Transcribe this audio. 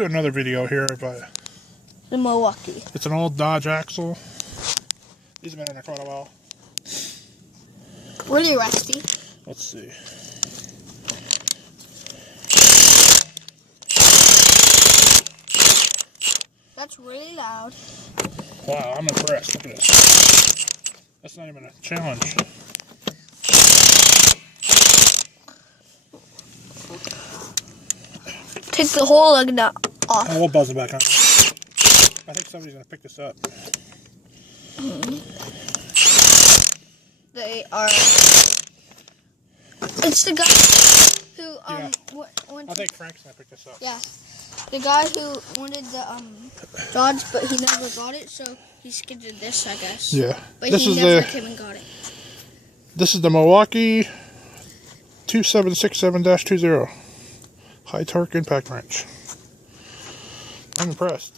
do another video here, but the Milwaukee. It's an old Dodge axle. These have been in there quite a while. Really rusty. Let's see. That's really loud. Wow, I'm impressed. Look at this. That's not even a challenge. Take the whole lug nut off. Oh, we'll buzz it back on. I think somebody's going to pick this up. They are... It's the guy who, I think Frank's going to pick this up. Yeah. The guy who wanted the, Dodge, but he never got it, so he skidded this, I guess. Yeah. But he never came and got it. This is the Milwaukee 2767-20. High torque impact wrench. I'm impressed.